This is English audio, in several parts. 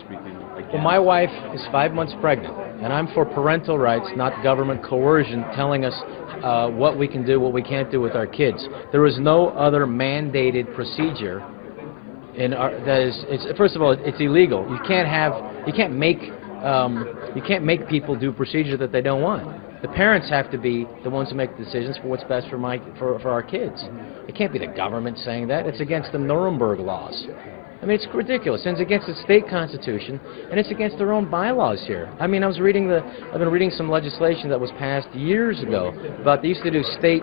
speaking against? Well, my wife is 5 months pregnant, and I'm for parental rights, not government coercion telling us what we can do, what we can't do with our kids. There is no other mandated procedure in our, that is, first of all, it's illegal. You can't make people do procedures that they don't want. The parents have to be the ones who make the decisions for what's best for our kids. It can't be the government saying that. It's against the Nuremberg laws. I mean, it's ridiculous. And it's against the state constitution, and it's against their own bylaws here. I mean, I've been reading some legislation that was passed years ago about they used to do state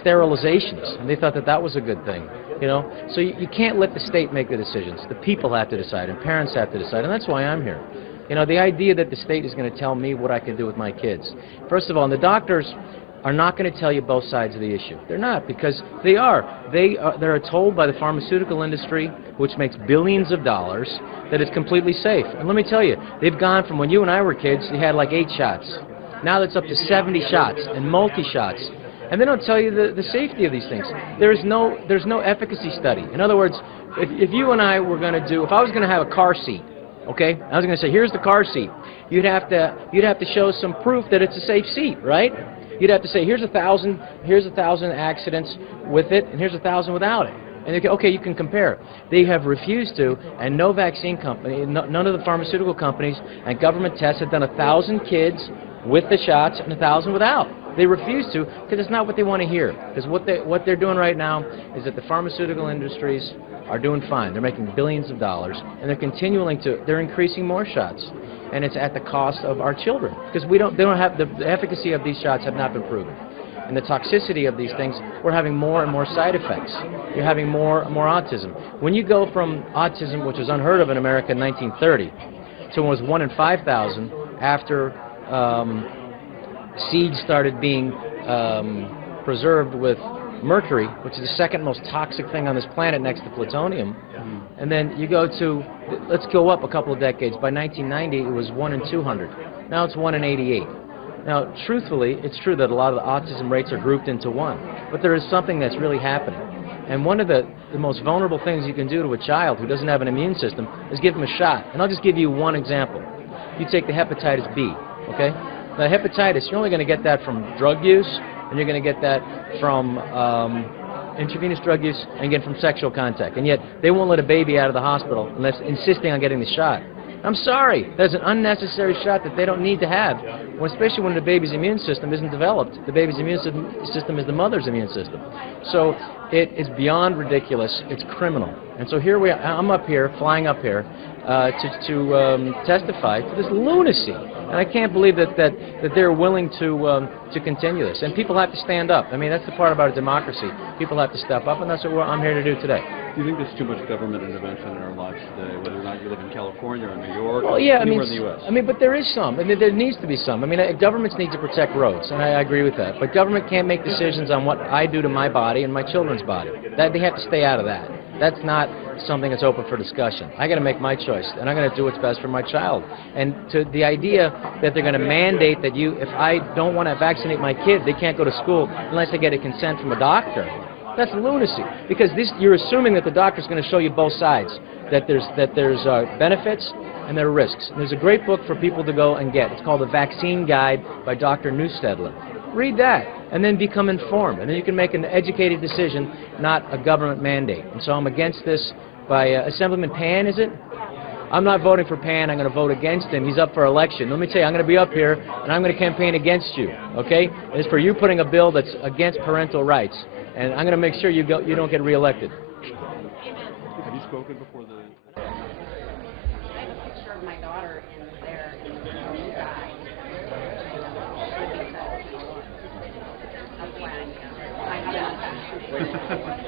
sterilizations, and they thought that that was a good thing. You know, so you can't let the state make the decisions. The people have to decide, and parents have to decide, and that's why I'm here. You know, the idea that the state is going to tell me what I can do with my kids. First of all, and the doctors are not going to tell you both sides of the issue. They're not, because they're told by the pharmaceutical industry, which makes billions of dollars, that it's completely safe. And let me tell you, they've gone from when you and I were kids, you had like 8 shots. Now that's up to 70 shots and multi-shots. And they don't tell you the safety of these things. There's no efficacy study. In other words, if you and I were going to do, if I was going to have a car seat, okay, I was going to say, here's the car seat. You'd have to show some proof that it's a safe seat, right? You'd have to say, here's 1,000 accidents with it, and here's 1,000 without it. And they go, okay, you can compare. They have refused to, and no vaccine company, none of the pharmaceutical companies and government tests have done 1,000 kids with the shots and 1,000 without. They refuse to, because it's not what they want to hear. Because what they're doing right now is that the pharmaceutical industries are doing fine. They're making billions of dollars, and they're increasing more shots, and it's at the cost of our children, because they don't have the efficacy of these shots have not been proven, and the toxicity of these things. We're having more and more side effects. You're having more autism. When you go from autism, which was unheard of in America in 1930, to when it was 1 in 5,000 after seeds started being preserved with mercury, which is the second most toxic thing on this planet next to plutonium. And then you go to, let's go up a couple of decades. By 1990, it was 1 in 200. Now it's 1 in 88. Now, truthfully, it's true that a lot of the autism rates are grouped into one, but there is something that's really happening. And one of the most vulnerable things you can do to a child who doesn't have an immune system is give him a shot. And I'll just give you one example. You take the hepatitis B, okay? Now, hepatitis, you're only going to get that from drug use, and you're going to get that from intravenous drug use, and again from sexual contact. And yet, they won't let a baby out of the hospital unless insisting on getting the shot. I'm sorry, that's an unnecessary shot that they don't need to have, especially when the baby's immune system isn't developed. The baby's immune system is the mother's immune system. So it is beyond ridiculous. It's criminal. And so here I'm up here, flying up here, to testify to this lunacy. And I can't believe that they're willing to continue this. And people have to stand up. I mean, that's the part about a democracy. People have to step up, and that's what I'm here to do today. Do you think there's too much government intervention in our lives today, whether or not you live in California or New York or anywhere in the U.S.? I mean, but there is some. I mean, there needs to be some. I mean, governments need to protect roads, and I agree with that. But government can't make decisions on what I do to my body and my children's body. They have to stay out of that. That's not something that's open for discussion. I got to make my choice, and I'm going to do what's best for my child. And to the idea that they're going to mandate that if I don't want to vaccinate my kid, they can't go to school unless they get a consent from a doctor. That's lunacy, because you're assuming that the doctor's going to show you both sides, that there's benefits and there are risks. And there's a great book for people to go and get. It's called The Vaccine Guide by Dr. Neustedler. Read that, and then become informed, and then you can make an educated decision, not a government mandate. And so I'm against this by Assemblyman Pan, is it? I'm not voting for Pan. I'm going to vote against him. He's up for election. Let me tell you, I'm going to be up here, and I'm going to campaign against you, okay? It's for you putting a bill that's against parental rights, and I'm going to make sure you don't get reelected. Have you spoken before the... I have a picture of my daughter in there in the guy. That's why I'm here. I haven't